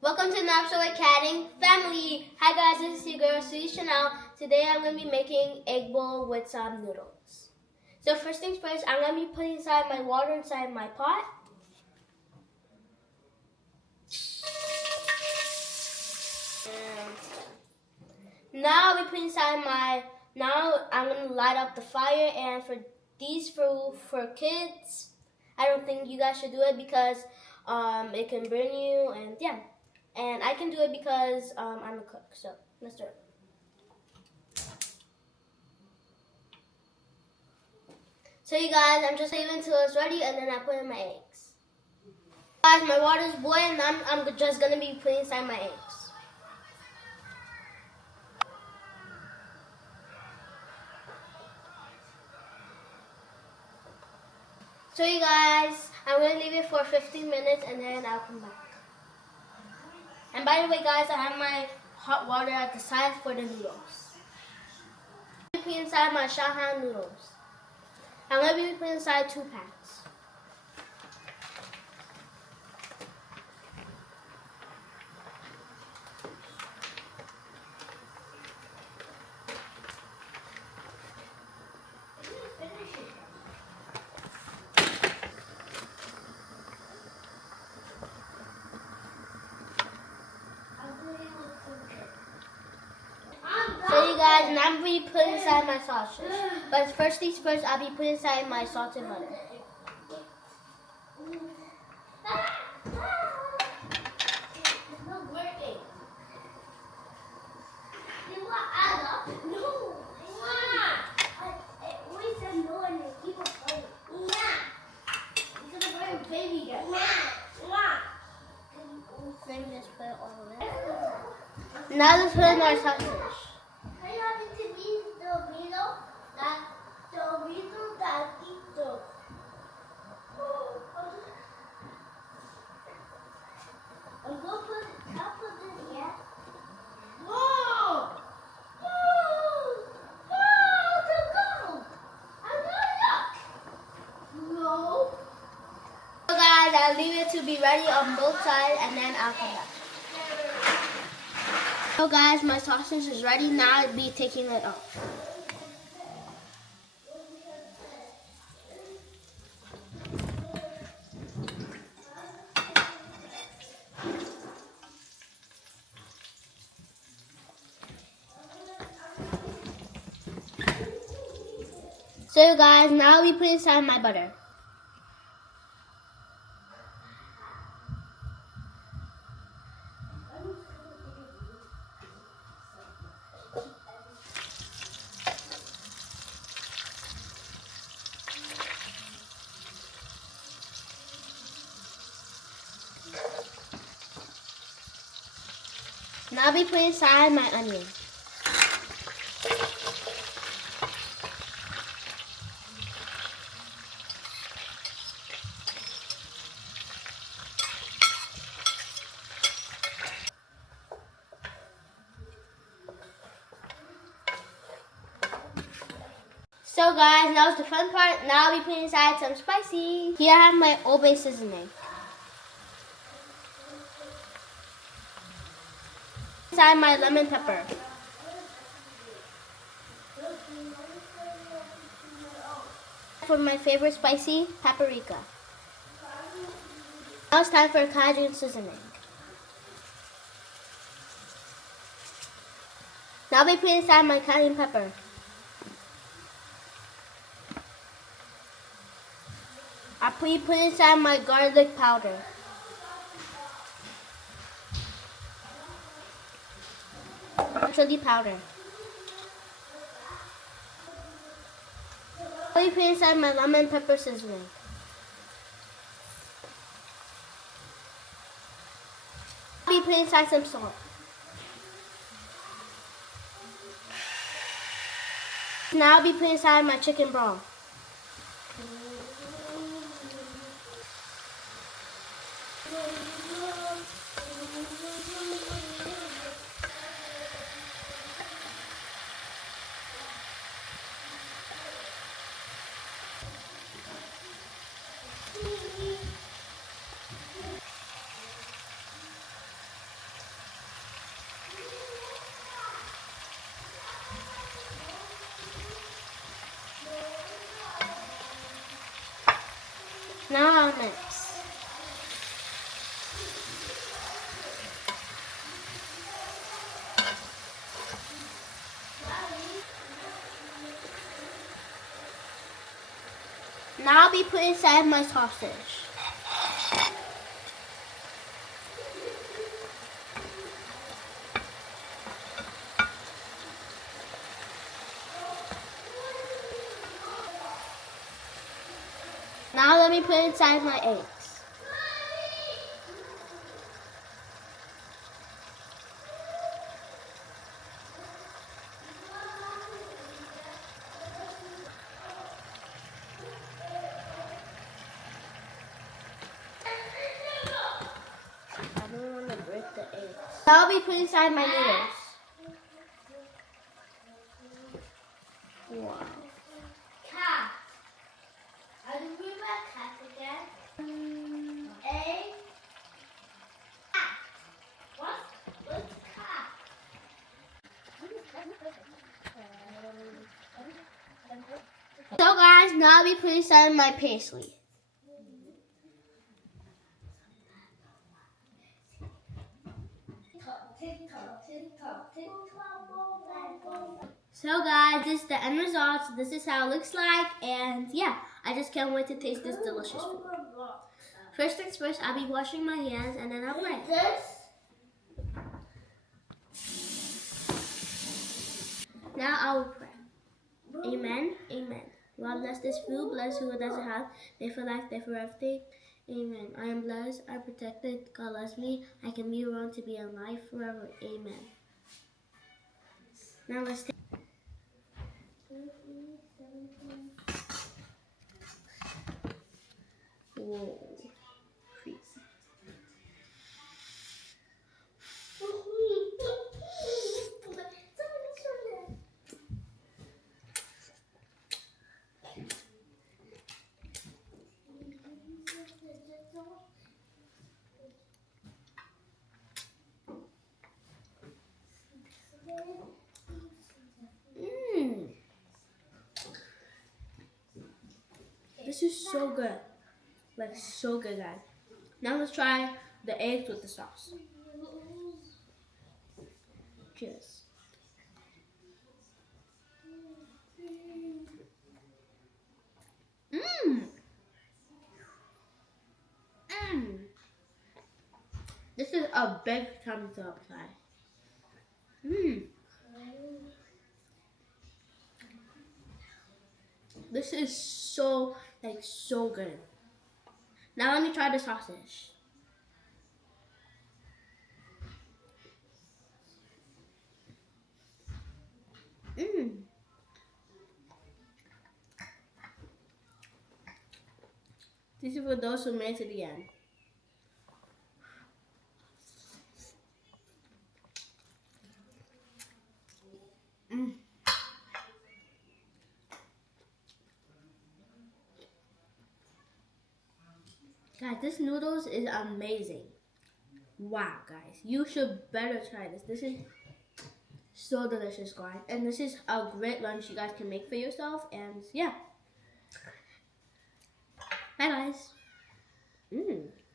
Welcome to Napso Academy family. Hi guys, this is your girl Sweet Chanel. Today I'm going to be making egg bowl with some noodles. So first things first, I'm going to be putting inside my water inside my pot. Now we put inside now I'm going to light up the fire, and for kids, I don't think you guys should do it because it can burn you, and yeah. And I can do it because I'm a cook, so let's do it. So you guys, I'm just leaving until it's ready, and then I put in my eggs. Guys, my water is boiling, and I'm just going to be putting inside my eggs. So you guys, I'm going to leave it for 15 minutes, and then I'll come back. And by the way guys, I have my hot water at the side for the noodles. I'm going to put inside my Shanghai noodles. I'm going to be putting inside 2 packs. So you guys, and I'm going to be putting inside my sausage. But first things first, I'll be putting inside my salted butter. Now let's put in our sausage. So guys, I'll leave it to be ready on both sides, and then I'll come back. So guys, my sausage is ready. Now I'll be taking it off. So guys, now we put inside my butter. Now we put inside my onion. So guys, now's the fun part. Now we put inside some spicy. Here I have my Old-Bay seasoning. Inside my lemon pepper. For my favorite spicy, paprika. Now it's time for Cajun seasoning. Now we put inside my cayenne pepper. I put inside my garlic powder. Chili powder. I put inside my lemon pepper seasoning. I put inside some salt. Now I'll be putting inside my chicken broth. Now I'll mix. Now I'll be putting inside my sausage. Now let me put inside my eggs. I don't want to break the eggs. Now I'll be putting inside my noodles. Wow. Cat. Are you read about cat again? A. Cat. What's cat? So guys, now I'll be putting inside my pastry. So guys, this is the end result. This is how it looks like, and yeah, I just can't wait to taste this delicious food. First things first, I'll be washing my hands and then I'll pray. Now I will pray. Amen, amen. Lord, bless this food, bless who it doesn't have. Pay for life, pay for everything. Amen. I am blessed, I'm protected. God loves me. I can be around to be alive forever. Amen. Now let's take. Whoa. This is so good. Like, so good, guys. Now let's try the eggs with the sauce. Cheers. This is a big thumbs up, guys. This is so, so good. Now let me try the sausage. This is for those who made it to the end. Guys, this noodles is amazing. Wow, guys. You should better try this. This is so delicious, guys. And this is a great lunch you guys can make for yourself. And yeah. Bye, guys.